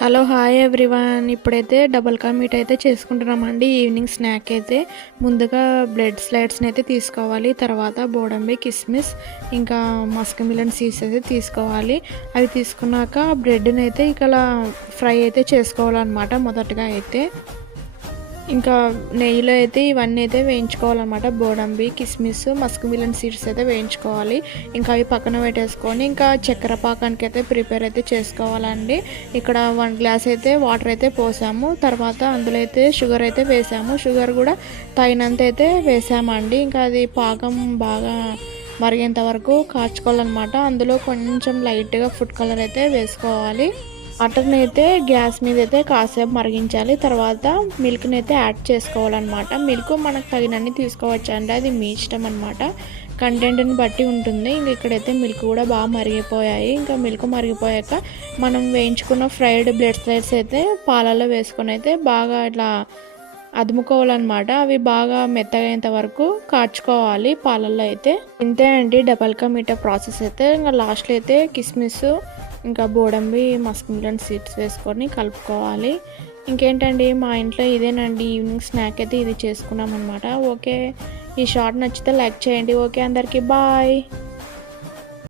Hello hi everyone. ఇప్పుడైతే double కా meet అయితే చేసుకుంటున్నామండి. ఈవినింగ్ స్నాక్ అయితే ముందుగా బ్రెడ్ స్లైడ్స్ని అయితే తీసుకోవాలి. తర్వాత బోడంబి కిస్మిస్ ఇంకా మస్క్ మిలన్ సీడ్స్ అయితే తీసుకోవాలి. అవి తీసుకున్నాక బ్రెడ్ని అయితే ఇలా ఫ్రై అయితే చేసుకోవాలన్నమాట. మొదటగా అయితే ఇంకా నెయ్యిలో అయితే ఇవన్నీ అయితే వేయించుకోవాలన్నమాట. బోడంబి కిస్మిస్ మస్క్ మిలన్ సీడ్స్ అయితే వేయించుకోవాలి. ఇంకా అవి పక్కన పెట్టేసుకొని ఇంకా చక్కెర పాకానికి అయితే ప్రిపేర్ అయితే చేసుకోవాలండి. ఇక్కడ 1 గ్లాస్ అయితే వాటర్ అయితే పోసాము. తర్వాత అందులో అయితే షుగర్ అయితే వేసాము. షుగర్ కూడా తగినంత అయితే వేసామండి. ఇంకా అది పాకం బాగా మరిగేంత వరకు కాచుకోవాలన్నమాట. అందులో కొంచెం లైట్గా ఫుడ్ కలర్ అయితే వేసుకోవాలి. వాటర్ని అయితే గ్యాస్ మీద అయితే కాసేపు మరిగించాలి. తర్వాత మిల్క్ని అయితే యాడ్ చేసుకోవాలన్నమాట. మిల్క్ మనకు తగినన్ని తీసుకోవచ్చు అండి, అది మీ ఇష్టం అనమాట, కంటెంట్ని బట్టి ఉంటుంది. ఇంక ఇక్కడైతే మిల్క్ కూడా బాగా మరిగిపోయాయి. ఇంకా మిల్క్ మరిగిపోయాక మనం వేయించుకున్న ఫ్రైడ్ బ్రెడ్ స్లైడ్స్ అయితే పాలల్లో వేసుకొని అయితే బాగా ఇట్లా అదుముకోవాలన్నమాట. అవి బాగా మెత్తగైనంత వరకు కాచుకోవాలి పాలల్లో అయితే. ఇంతే అండి డబల్ కా మీఠా ప్రాసెస్ అయితే. ఇంకా లాస్ట్లో అయితే కిస్మిస్ ఇంకా బోడంబి మస్క్ మిలన్ సీడ్స్ వేసుకొని కలుపుకోవాలి. ఇంకేంటండి మా ఇంట్లో ఇదేనండి ఈవినింగ్ స్నాక్ అయితే ఇది చేసుకున్నాం అనమాట. ఓకే, ఈ షార్ట్ నచ్చితే లైక్ చేయండి. ఓకే అందరికీ బాయ్.